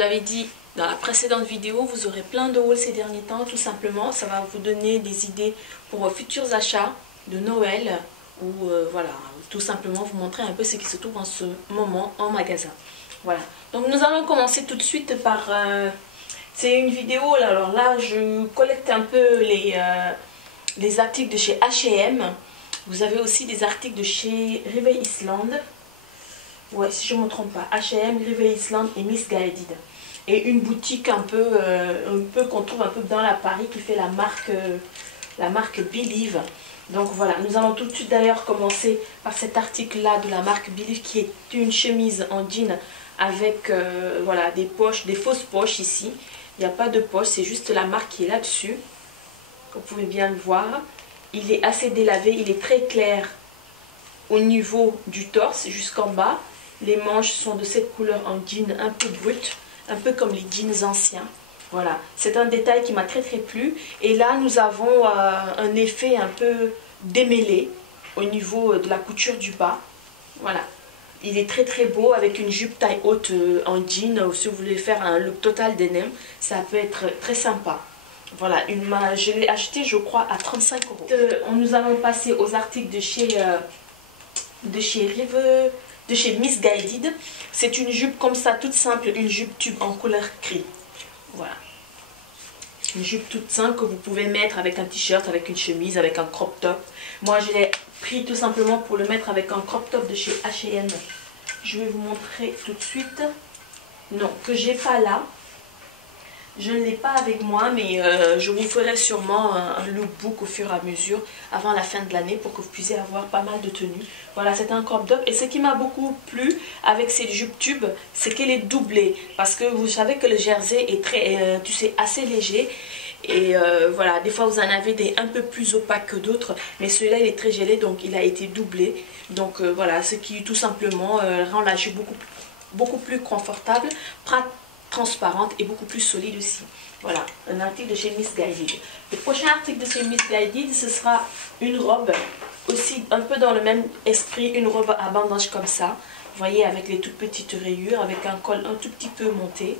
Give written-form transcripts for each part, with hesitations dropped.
vous avais dit dans la précédente vidéo, vous aurez plein de hauls ces derniers temps. Tout simplement, ça va vous donner des idées pour vos futurs achats de Noël. Ou voilà, tout simplement vous montrer un peu ce qui se trouve en ce moment en magasin. Voilà, donc nous allons commencer tout de suite par... c'est une vidéo, alors là je collecte un peu les articles de chez H&M. Vous avez aussi des articles de chez River Island. Ouais, si je ne me trompe pas, H&M, River Island et Missguided. Et une boutique un peu qu'on trouve un peu dans la Paris qui fait la marque Believe. Donc voilà, nous allons tout de suite d'ailleurs commencer par cet article-là de la marque Believe qui est une chemise en jean avec voilà, des poches, des fausses poches ici. Il n'y a pas de poche, c'est juste la marque qui est là-dessus. Vous pouvez bien le voir. Il est assez délavé, il est très clair au niveau du torse jusqu'en bas. Les manches sont de cette couleur en jean un peu brut, un peu comme les jeans anciens. Voilà, c'est un détail qui m'a très plu. Et là, nous avons un effet un peu démêlé au niveau de la couture du bas. Voilà, il est très beau avec une jupe taille haute en jean. Ou si vous voulez faire un look total denim, ça peut être très sympa. Voilà, je l'ai acheté je crois à 35 €. Nous allons passer aux articles de chez Missguided. C'est une jupe comme ça, toute simple, une jupe tube en couleur gris. Voilà. Une jupe toute simple que vous pouvez mettre avec un t-shirt, avec une chemise, avec un crop top. Moi, je l'ai pris tout simplement pour le mettre avec un crop top de chez H&M. Je vais vous montrer tout de suite. Non, que j'ai pas là. Je ne l'ai pas avec moi, mais je vous ferai sûrement un lookbook au fur et à mesure avant la fin de l'année pour que vous puissiez avoir pas mal de tenues. Voilà, c'est un crop top. Et ce qui m'a beaucoup plu avec cette jupe tube, c'est qu'elle est doublée. Parce que vous savez que le jersey est très, tu sais, assez léger. Et voilà, des fois vous en avez des un peu plus opaques que d'autres. Mais celui-là, il est très gelé, donc il a été doublé. Donc voilà, ce qui tout simplement rend la jupe beaucoup plus confortable, transparente et beaucoup plus solide aussi. Voilà, un article de chez Missguided. Le prochain article de chez Missguided, ce sera une robe, aussi un peu dans le même esprit, une robe à bandage comme ça. Vous voyez, avec les toutes petites rayures, avec un col un tout petit peu monté,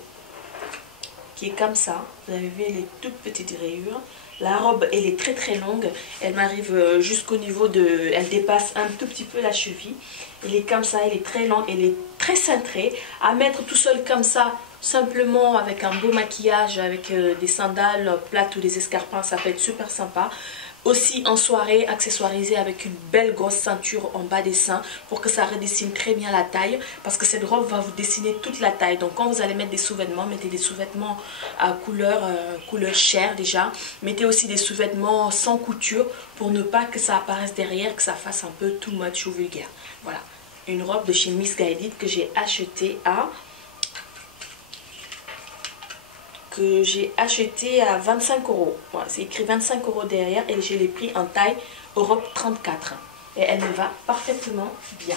qui est comme ça. Vous avez vu les toutes petites rayures. La robe, elle est très longue. Elle m'arrive jusqu'au niveau de... Elle dépasse un tout petit peu la cheville. Elle est comme ça, elle est très longue, elle est très cintrée. À mettre tout seul comme ça, simplement avec un beau maquillage, avec des sandales plates ou des escarpins, ça peut être super sympa. Aussi en soirée, accessoirisé avec une belle grosse ceinture en bas des seins pour que ça redessine très bien la taille, parce que cette robe va vous dessiner toute la taille. Donc quand vous allez mettre des sous-vêtements, mettez des sous-vêtements à couleur chair déjà. Mettez aussi des sous-vêtements sans couture pour ne pas que ça apparaisse derrière, que ça fasse un peu too much ou vulgaire. Voilà, une robe de chez Missguided que j'ai achetée à... à 25 €. Voilà, c'est écrit 25 € derrière et je l'ai pris en taille Europe 34. Et elle me va parfaitement bien.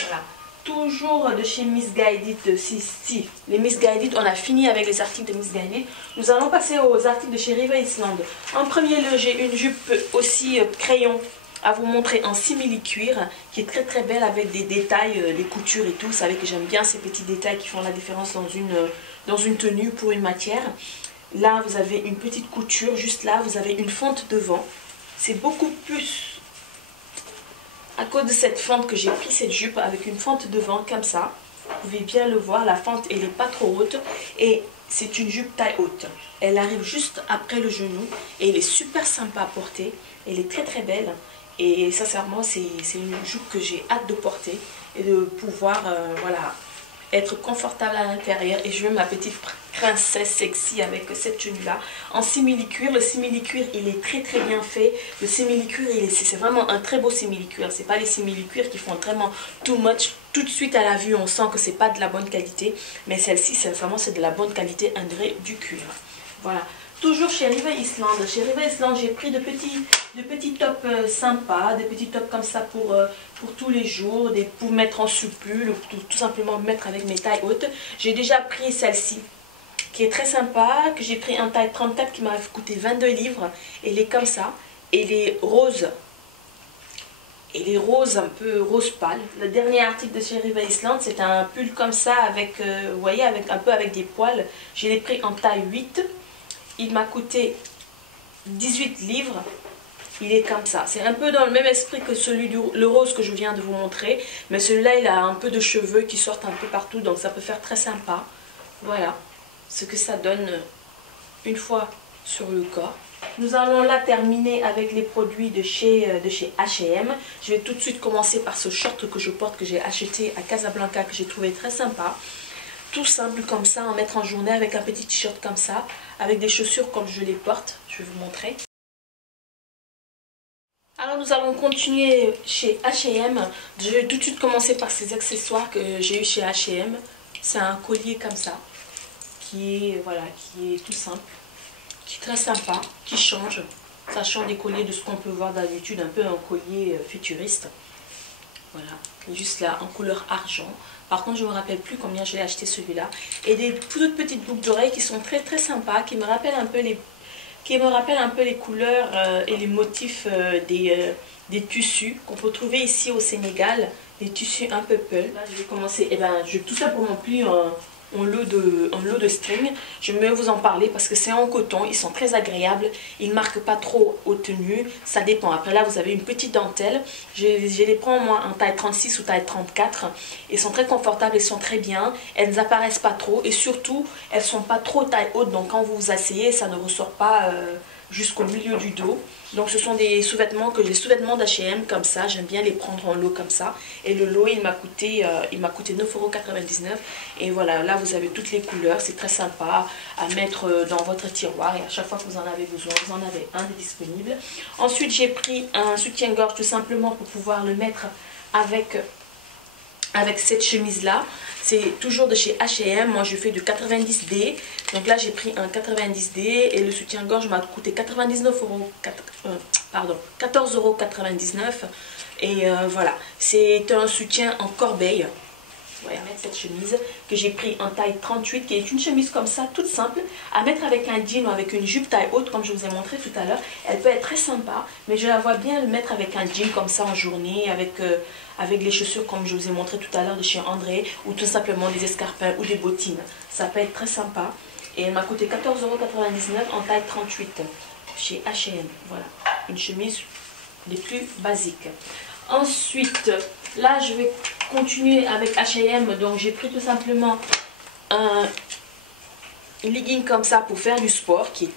Voilà. Toujours de chez Missguided. Si, les Missguided, on a fini avec les articles de Missguided. Nous allons passer aux articles de chez River Island. En premier lieu, j'ai une jupe aussi crayon à vous montrer en simili-cuir qui est très belle avec des détails, des coutures et tout. Vous savez que j'aime bien ces petits détails qui font la différence dans une tenue pour une matière. Là, vous avez une petite couture. Juste là, vous avez une fente devant. C'est beaucoup plus à cause de cette fente que j'ai pris cette jupe avec une fente devant comme ça. Vous pouvez bien le voir, la fente elle n'est pas trop haute et c'est une jupe taille haute. Elle arrive juste après le genou et elle est super sympa à porter. Elle est très belle. Et sincèrement, c'est une jupe que j'ai hâte de porter et de pouvoir voilà, être confortable à l'intérieur. Et je veux ma petite princesse sexy avec cette tenue-là. En simili-cuir, le simili-cuir, il est très bien fait. Le simili-cuir, c'est vraiment un très beau simili-cuir. C'est pas les simili-cuir qui font vraiment too much. Tout de suite à la vue, on sent que c'est pas de la bonne qualité. Mais celle-ci, c'est vraiment de la bonne qualité, un vrai du cuir. Voilà. Toujours chez River Island. Chez River Island, j'ai pris de petits tops sympas, des petits tops comme ça pour tous les jours, pour mettre en supplu, ou tout simplement mettre avec mes tailles hautes. J'ai déjà pris celle-ci, qui est très sympa, que j'ai pris en taille 34 qui m'a coûté 22 livres. Elle est comme ça, elle est rose et les roses un peu rose pâle. Le dernier article de chez Riva Island, c'est un pull comme ça avec, vous voyez, avec un peu avec des poils. Je l'ai pris en taille 8. Il m'a coûté 18 livres. Il est comme ça. C'est un peu dans le même esprit que celui le rose que je viens de vous montrer. Mais celui-là, il a un peu de cheveux qui sortent un peu partout. Donc ça peut faire très sympa. Voilà ce que ça donne une fois sur le corps. Nous allons là terminer avec les produits de chez H&M. Je vais tout de suite commencer par ce short que je porte, que j'ai acheté à Casablanca, que j'ai trouvé très sympa. Tout simple comme ça, en mettre en journée avec un petit t-shirt comme ça, avec des chaussures comme je les porte. Je vais vous montrer. Alors nous allons continuer chez H&M. Je vais tout de suite commencer par ces accessoires que j'ai eu chez H&M. C'est un collier comme ça, qui est tout simple, qui est très sympa, qui change. Ça change des colliers de ce qu'on peut voir d'habitude, un peu un collier futuriste. Voilà, juste là en couleur argent. Par contre je ne me rappelle plus combien je l'ai acheté celui-là. Et des toutes petites boucles d'oreilles qui sont très très sympas, qui me rappellent un peu les couleurs et les motifs des tissus qu'on peut trouver ici au Sénégal, des tissus un peu peul. Là je vais commencer, je vais tout simplement plier en lot de string. Je vais vous en parler parce que c'est en coton, ils sont très agréables, ils ne marquent pas trop aux tenues, ça dépend. Après là vous avez une petite dentelle, je les prends moi en taille 36 ou taille 34, ils sont très confortables, ils sont très bien, elles n'apparaissent pas trop et surtout elles ne sont pas trop taille haute, donc quand vous vous asseyez ça ne ressort pas jusqu'au milieu du dos. Donc ce sont des sous-vêtements d'H&M comme ça, j'aime bien les prendre en lot comme ça. Et le lot il m'a coûté 9,99 €. Et voilà, là vous avez toutes les couleurs, c'est très sympa à mettre dans votre tiroir. Et à chaque fois que vous en avez besoin, vous en avez un de disponible. Ensuite j'ai pris un soutien-gorge tout simplement pour pouvoir le mettre avec cette chemise là. C'est toujours de chez H&M, moi je fais du 90D, donc là j'ai pris un 90D et le soutien-gorge m'a coûté 14,99 € et voilà, c'est un soutien en corbeille. Voilà, mettre cette chemise que j'ai pris en taille 38, qui est une chemise comme ça, toute simple, à mettre avec un jean ou avec une jupe taille haute, comme je vous ai montré tout à l'heure. Elle peut être très sympa, mais je la vois bien le mettre avec un jean comme ça en journée, avec les chaussures comme je vous ai montré tout à l'heure de chez André, ou tout simplement des escarpins ou des bottines. Ça peut être très sympa. Et elle m'a coûté 14,99 € en taille 38 chez H&M. Voilà, une chemise des plus basiques. Ensuite, là je vais continuer avec H&M, donc j'ai pris tout simplement un legging comme ça pour faire du sport qui est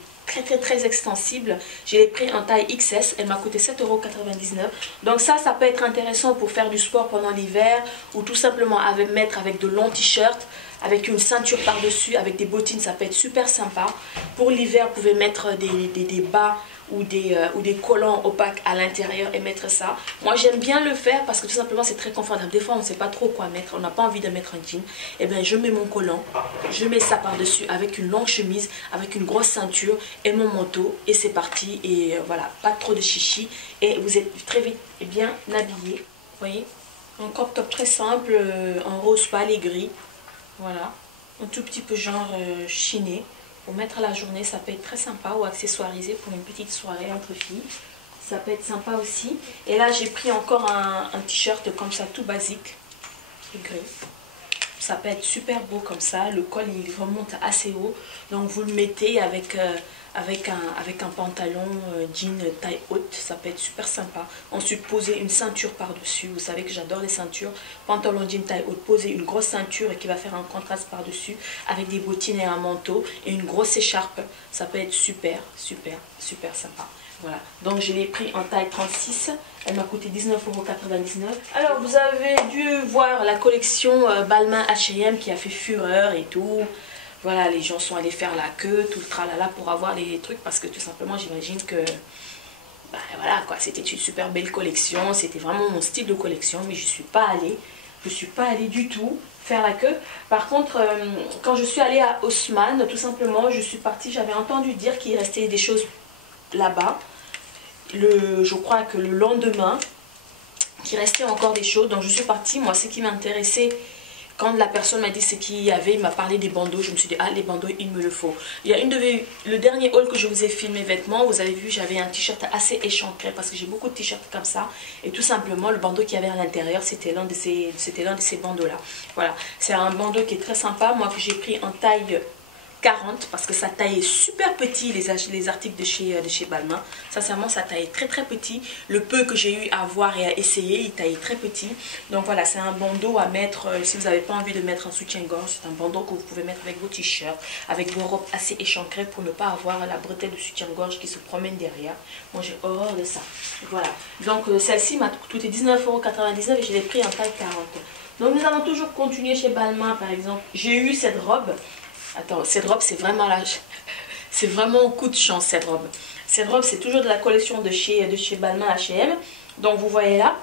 très extensible. Je l'ai pris en taille XS, elle m'a coûté 7,99 €. Donc ça peut être intéressant pour faire du sport pendant l'hiver ou tout simplement mettre avec de longs t-shirts, avec une ceinture par-dessus, avec des bottines, ça peut être super sympa. Pour l'hiver, vous pouvez mettre des bas ou des collants opaques à l'intérieur et mettre ça. Moi j'aime bien le faire parce que tout simplement c'est très confortable. Des fois on ne sait pas trop quoi mettre, on n'a pas envie de mettre un jean. Et bien je mets mon collant, je mets ça par dessus avec une longue chemise, avec une grosse ceinture et mon manteau et c'est parti. Et voilà, pas trop de chichi et vous êtes très vite et bien habillé. Vous voyez, un crop top très simple en rose pâle et gris. Voilà, un tout petit peu genre chiné. Pour mettre à la journée, ça peut être très sympa, ou accessoirisé pour une petite soirée entre filles. Ça peut être sympa aussi. Et là, j'ai pris encore un t-shirt comme ça, tout basique, gris. Ça peut être super beau comme ça. Le col, il remonte assez haut. Donc, vous le mettez avec un pantalon jean taille haute. Ça peut être super sympa. Ensuite, poser une ceinture par-dessus. Vous savez que j'adore les ceintures. Pantalon jean taille haute. Poser une grosse ceinture et qui va faire un contraste par-dessus. Avec des bottines et un manteau. Et une grosse écharpe. Ça peut être super sympa. Voilà, donc je l'ai pris en taille 36, elle m'a coûté 19,99 €. Alors vous avez dû voir la collection Balmain H&M qui a fait fureur et tout. Voilà, les gens sont allés faire la queue, tout le tralala pour avoir les trucs parce que tout simplement j'imagine que voilà quoi, c'était une super belle collection, c'était vraiment mon style de collection, mais je suis pas allée du tout faire la queue. Par contre, quand je suis allée à Haussmann, tout simplement, je suis partie, j'avais entendu dire qu'il restait des choses là-bas, je crois que le lendemain, qu'il restait encore des choses, donc je suis partie. Moi, ce qui m'intéressait Quand la personne m'a dit ce qu'il y avait, il m'a parlé des bandeaux, je me suis dit, ah, les bandeaux, il me le faut. Il y a le dernier haul que je vous ai filmé vêtements, vous avez vu, j'avais un t-shirt assez échancré parce que j'ai beaucoup de t-shirts comme ça. Et tout simplement, le bandeau qu'il y avait à l'intérieur, c'était l'un de ces bandeaux-là. Voilà, c'est un bandeau qui est très sympa, moi que j'ai pris en taille 40 parce que sa taille est super petit, les articles de chez Balmain. Sincèrement, sa taille est très très petit. Le peu que j'ai eu à voir et à essayer, il taille très petit. Donc voilà, c'est un bandeau à mettre si vous n'avez pas envie de mettre un soutien-gorge. C'est un bandeau que vous pouvez mettre avec vos t-shirts, avec vos robes assez échancrées pour ne pas avoir la bretelle de soutien-gorge qui se promène derrière. Moi, j'ai horreur de ça. Voilà. Donc celle-ci m'a coûté 19,99 € et je l'ai pris en taille 40. Donc nous allons toujours continuer chez Balmain, par exemple. J'ai eu cette robe. Attends, cette robe, c'est vraiment là. C'est vraiment un coup de chance, cette robe. Cette robe, c'est toujours de la collection de chez Balmain H&M. Donc, vous voyez là,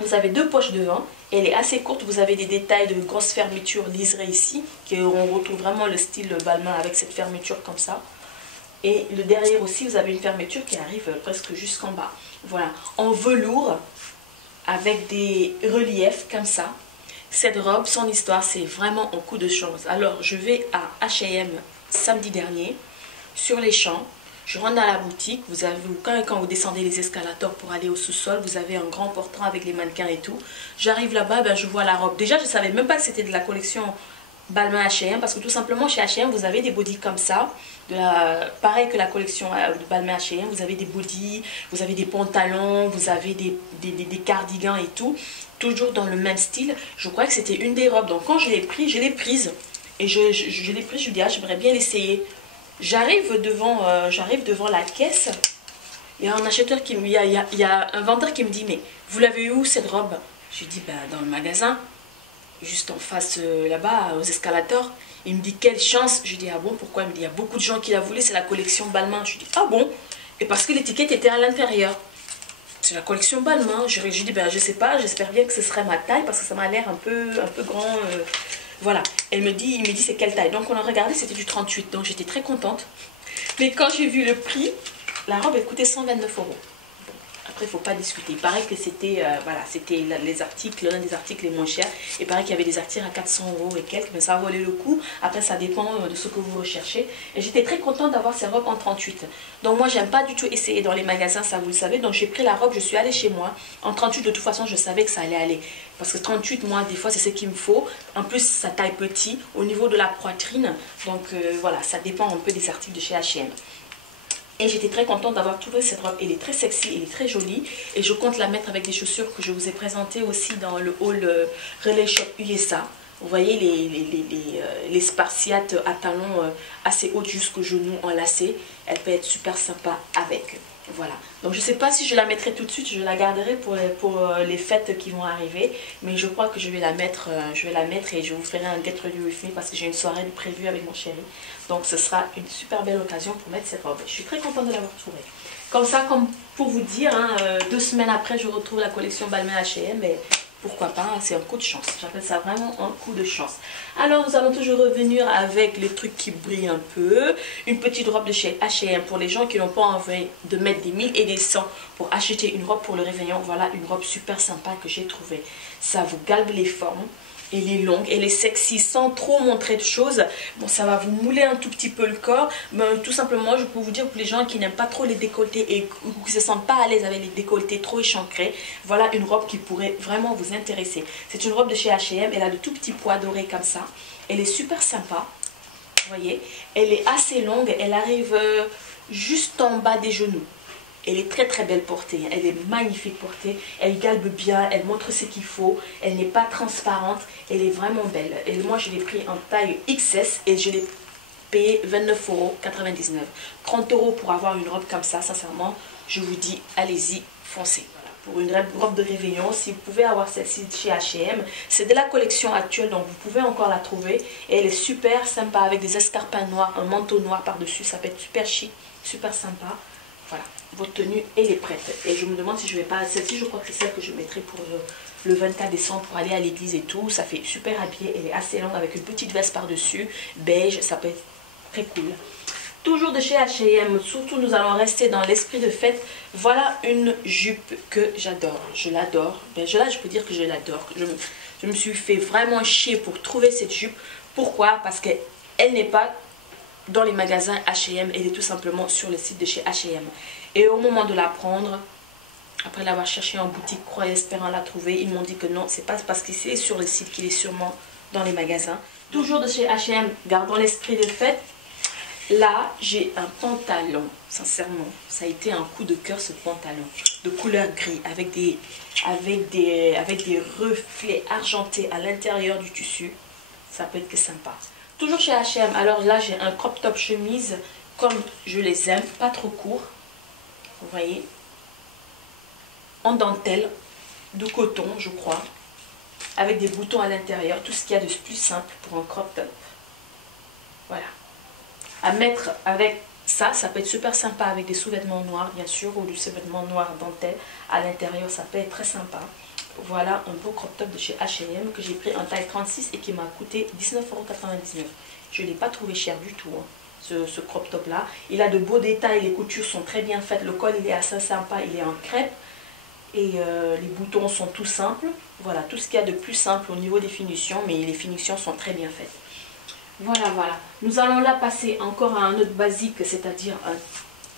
vous avez deux poches devant. Elle est assez courte. Vous avez des détails de grosses fermetures liserées ici. On retrouve vraiment le style Balmain avec cette fermeture comme ça. Et le derrière aussi, vous avez une fermeture qui arrive presque jusqu'en bas. Voilà, en velours avec des reliefs comme ça. Cette robe, son histoire, c'est vraiment un coup de chance. Alors, je vais à H&M samedi dernier, sur les champs. Je rentre dans la boutique. Vous avez, quand vous descendez les escalators pour aller au sous-sol, vous avez un grand portant avec les mannequins et tout. J'arrive là-bas, ben, je vois la robe. Déjà, je ne savais même pas que c'était de la collection Balmain H&M parce que tout simplement, chez H&M, vous avez des bodys comme ça. Pareil que la collection de Balmain H&M, vous avez des bodys, vous avez des pantalons, vous avez des cardigans et tout. Toujours dans le même style. Je crois que c'était une des robes. Donc quand je l'ai prise. Et je l'ai prise, je me dis, ah, j'aimerais bien l'essayer. J'arrive devant la caisse. Il y a un acheteur il y a un vendeur qui me dit, mais vous l'avez eu où cette robe? Je dis, bah, dans le magasin, juste en face là-bas, aux escalators. Il me dit, quelle chance. Je dis, ah bon, pourquoi? Il me dit, il y a beaucoup de gens qui la voulaient, c'est la collection Balmain. Je dis, ah bon? Et parce que l'étiquette était à l'intérieur. C'est la collection Balmain. Je dis, ben, je sais pas, j'espère bien que ce serait ma taille parce que ça m'a l'air un peu grand. Voilà. Il me dit, c'est quelle taille? Donc on a regardé, c'était du 38. Donc j'étais très contente. Mais quand j'ai vu le prix, la robe elle coûtait 129 €. Après, il ne faut pas discuter. Il paraît que c'était voilà, c'était l'un des articles les moins chers. Il paraît qu'il y avait des articles à 400 € et quelques, mais ça valait le coup. Après, ça dépend de ce que vous recherchez. Et j'étais très contente d'avoir ces robes en 38. Donc moi, j'aime pas du tout essayer dans les magasins, ça vous le savez. Donc j'ai pris la robe, je suis allée chez moi. En 38, de toute façon, je savais que ça allait aller. Parce que 38, moi, des fois, c'est ce qu'il me faut. En plus, ça taille petit au niveau de la poitrine. Donc voilà, ça dépend un peu des articles de chez H&M. Et j'étais très contente d'avoir trouvé cette robe. Elle est très sexy, elle est très jolie. Et je compte la mettre avec des chaussures que je vous ai présentées aussi dans le haul Relais Shop USA. Vous voyez les spartiates à talons assez hauts jusqu'au genou enlacés. Elle peut être super sympa avec. Voilà. Donc je ne sais pas si je la mettrai tout de suite. Je la garderai pour les fêtes qui vont arriver. Mais je crois que je vais la mettre et je vous ferai un get ready with me parce que j'ai une soirée prévue avec mon chéri. Donc ce sera une super belle occasion pour mettre cette robe. Je suis très contente de l'avoir trouvée. Comme ça, comme pour vous dire, hein, 2 semaines après, je retrouve la collection Balmain H&M. Et pourquoi pas, hein, c'est un coup de chance. J'appelle ça vraiment un coup de chance. Alors, nous allons toujours revenir avec les trucs qui brillent un peu. Une petite robe de chez H&M pour les gens qui n'ont pas envie de mettre des 1000 et des 100 pour acheter une robe pour le réveillon. Voilà une robe super sympa que j'ai trouvée. Ça vous galbe les formes. Elle est longue, elle est sexy sans trop montrer de choses. Bon, ça va vous mouler un tout petit peu le corps. Mais tout simplement, je peux vous dire pour les gens qui n'aiment pas trop les décolletés et qui ne se sentent pas à l'aise avec les décolletés trop échancrés, voilà une robe qui pourrait vraiment vous intéresser. C'est une robe de chez H&M, elle a de tout petits pois dorés comme ça. Elle est super sympa, vous voyez. Elle est assez longue, elle arrive juste en bas des genoux. Elle est très très belle portée, elle est magnifique portée, elle galbe bien, elle montre ce qu'il faut, elle n'est pas transparente, elle est vraiment belle. Et moi je l'ai pris en taille XS et je l'ai payé 29,99 €. 30 € pour avoir une robe comme ça, sincèrement, je vous dis, allez-y, foncez. Voilà. Pour une robe de réveillon, si vous pouvez avoir celle-ci chez H&M, c'est de la collection actuelle, donc vous pouvez encore la trouver. Et elle est super sympa avec des escarpins noirs, un manteau noir par-dessus, ça peut être super chic, super sympa. Voilà, votre tenue, elle est prête. Et je me demande si je vais pas... Celle-ci, je crois que c'est celle que je mettrai pour le 24 décembre pour aller à l'église et tout. Ça fait super habillé. Elle est assez longue avec une petite veste par-dessus. Beige, ça peut être très cool. Toujours de chez H&M, surtout nous allons rester dans l'esprit de fête. Voilà une jupe que j'adore. Je l'adore. Ben, là, je peux dire que je l'adore. Je me suis fait vraiment chier pour trouver cette jupe. Pourquoi? Parce qu'elle n'est pas dans les magasins H&M, elle est tout simplement sur le site de chez H&M. Et au moment de la prendre, après l'avoir cherché en boutique, croyant espérant la trouver, ils m'ont dit que non, c'est pas parce qu'il est sur le site qu'il est sûrement dans les magasins. Toujours de chez H&M, gardons l'esprit de fête. Là, j'ai un pantalon, sincèrement, ça a été un coup de cœur ce pantalon, de couleur gris, avec des reflets argentés à l'intérieur du tissu. Ça peut être que sympa. Toujours chez H&M, alors là, j'ai un crop top chemise, comme je les aime, pas trop court, vous voyez, en dentelle, de coton, je crois, avec des boutons à l'intérieur, tout ce qu'il y a de plus simple pour un crop top. Voilà. À mettre avec ça, ça peut être super sympa avec des sous-vêtements noirs, bien sûr, ou du sous-vêtement noir dentelle à l'intérieur, ça peut être très sympa. Voilà un beau crop top de chez H&M que j'ai pris en taille 36 et qui m'a coûté 19,99 €. Je ne l'ai pas trouvé cher du tout, hein, ce crop top là. Il a de beaux détails, les coutures sont très bien faites, le col il est assez sympa, il est en crêpe. Et les boutons sont tout simples. Voilà, tout ce qu'il y a de plus simple au niveau des finitions, mais les finitions sont très bien faites. Voilà, voilà. Nous allons là passer encore à un autre basique, c'est-à-dire un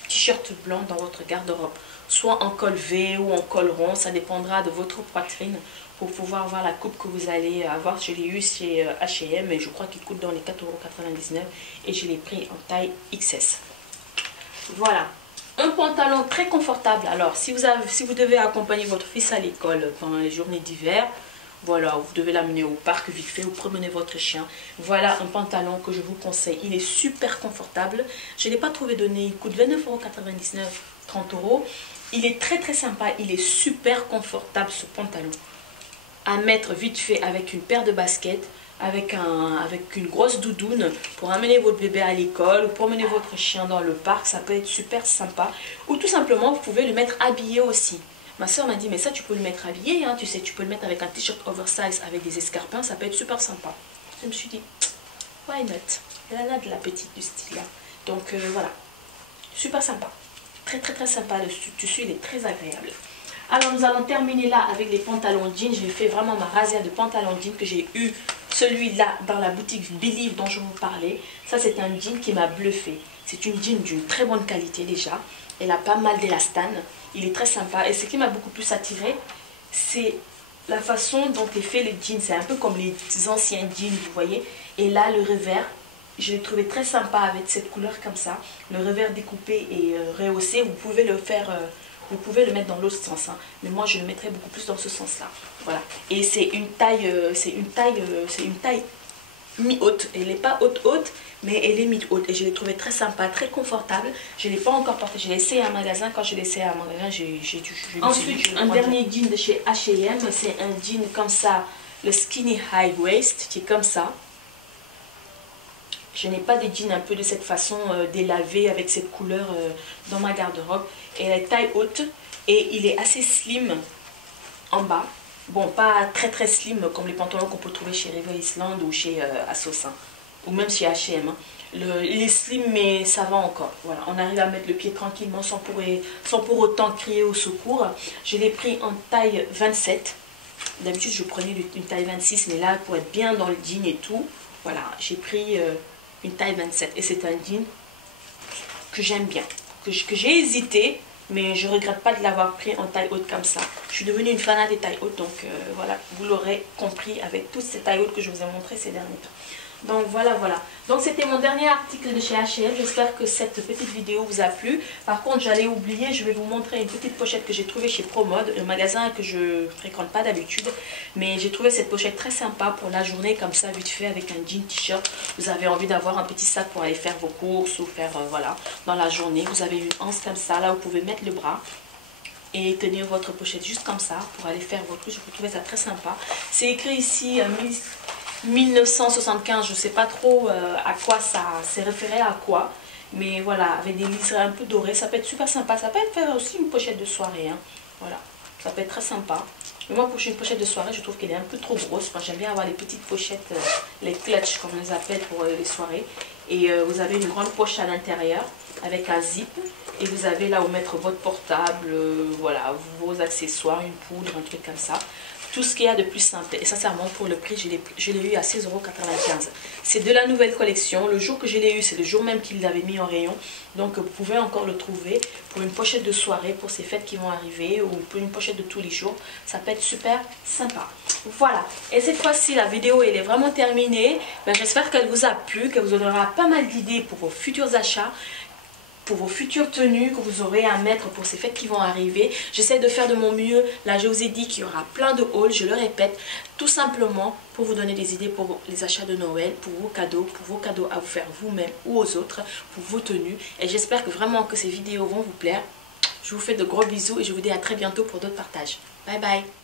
t-shirt blanc dans votre garde-robe. Soit en col V ou en col rond, ça dépendra de votre poitrine pour pouvoir voir la coupe que vous allez avoir. Je l'ai eu chez H&M et je crois qu'il coûte dans les 4,99 € et je l'ai pris en taille XS. Voilà. Un pantalon très confortable. Alors, si vous devez accompagner votre fils à l'école pendant les journées d'hiver, voilà, vous devez l'amener au parc vite fait ou promener votre chien. Voilà un pantalon que je vous conseille. Il est super confortable. Je ne l'ai pas trouvé donné. Il coûte 29,99 €, 30 €. Il est très très sympa. Il est super confortable ce pantalon. À mettre vite fait avec une paire de baskets, avec une grosse doudoune pour amener votre bébé à l'école ou promener votre chien dans le parc. Ça peut être super sympa. Ou tout simplement, vous pouvez le mettre habillé aussi. Ma soeur m'a dit, mais ça tu peux le mettre habillé, hein, tu sais, tu peux le mettre avec un t-shirt oversize avec des escarpins, ça peut être super sympa. Je me suis dit, why not? Elle en a de la petite du style là. Donc voilà, super sympa. Très très très sympa, le tissu il est très agréable. Alors nous allons terminer là avec les pantalons jeans. J'ai fait vraiment ma razzia de pantalons jeans que j'ai eu celui-là dans la boutique Believe dont je vous parlais. Ça c'est un jean qui m'a bluffé. C'est une jean d'une très bonne qualité déjà. Elle a pas mal d'élastane. Il est très sympa. Et ce qui m'a beaucoup plus attiré, c'est la façon dont est fait le jean. C'est un peu comme les anciens jeans, vous voyez. Et là, le revers, je l'ai trouvé très sympa avec cette couleur comme ça. Le revers découpé et rehaussé. Vous pouvez le faire, vous pouvez le mettre dans l'autre sens. Hein. Mais moi, je le mettrais beaucoup plus dans ce sens-là. Voilà. Et c'est une taille, mi-haute. Elle n'est pas haute, mais elle est mi-haute. Et je l'ai trouvé très sympa, très confortable. Je ne l'ai pas encore porté. Je l'ai essayé à un magasin. Quand je l'ai essayé à un magasin, j'ai ensuite, un dernier jean de chez H&M. C'est un jean comme ça, le skinny high waist, qui est comme ça. Je n'ai pas de jean un peu de cette façon délavé avec cette couleur dans ma garde-robe. Elle est taille haute et il est assez slim en bas. Bon, pas très très slim comme les pantalons qu'on peut trouver chez River Island ou chez Assos, hein, ou même chez H&M. Hein. Il est slim mais ça va encore. Voilà, on arrive à mettre le pied tranquillement sans pour autant crier au secours. Je l'ai pris en taille 27. D'habitude je prenais une taille 26 mais là pour être bien dans le jean et tout, voilà, j'ai pris une taille 27 et c'est un jean que j'aime bien, que j'ai hésité. Mais je ne regrette pas de l'avoir pris en taille haute comme ça. Je suis devenue une fanat des tailles hautes. Donc voilà, vous l'aurez compris avec toutes ces tailles hautes que je vous ai montrées ces derniers temps. Donc voilà, voilà. Donc c'était mon dernier article de chez H&M. J'espère que cette petite vidéo vous a plu. Par contre, j'allais oublier, je vais vous montrer une petite pochette que j'ai trouvée chez ProMode, un magasin que je ne fréquente pas d'habitude. Mais j'ai trouvé cette pochette très sympa pour la journée, comme ça, vite fait, avec un jean t-shirt. Vous avez envie d'avoir un petit sac pour aller faire vos courses ou faire, voilà, dans la journée. Vous avez une anse comme ça, là, vous pouvez mettre le bras et tenir votre pochette juste comme ça pour aller faire vos trucs. Je trouvais ça très sympa. C'est écrit ici 1975, je ne sais pas trop à quoi ça s'est référé à quoi, mais voilà, avec des liserés un peu dorés, ça peut être super sympa. Ça peut être faire aussi une pochette de soirée, hein. Voilà, ça peut être très sympa. Mais moi, pour une pochette de soirée, je trouve qu'elle est un peu trop grosse. Enfin, j'aime bien avoir les petites pochettes, les clutches comme on les appelle pour les soirées. Et vous avez une grande poche à l'intérieur avec un zip. Et vous avez là où mettre votre portable, voilà, vos accessoires, une poudre, un truc comme ça. Tout ce qu'il y a de plus simple. Et sincèrement, pour le prix, je l'ai eu à 6,95 €. C'est de la nouvelle collection. Le jour que je l'ai eu, c'est le jour même qu'ils l'avaient mis en rayon. Donc, vous pouvez encore le trouver pour une pochette de soirée, pour ces fêtes qui vont arriver, ou pour une pochette de tous les jours. Ça peut être super sympa. Voilà. Et cette fois-ci, la vidéo, elle est vraiment terminée. Ben, j'espère qu'elle vous a plu, qu'elle vous donnera pas mal d'idées pour vos futurs achats, pour vos futures tenues que vous aurez à mettre pour ces fêtes qui vont arriver. J'essaie de faire de mon mieux. Là, je vous ai dit qu'il y aura plein de hauls, je le répète, tout simplement pour vous donner des idées pour les achats de Noël, pour vos cadeaux à vous faire vous-même ou aux autres, pour vos tenues. Et j'espère que vraiment que ces vidéos vont vous plaire. Je vous fais de gros bisous et je vous dis à très bientôt pour d'autres partages. Bye bye!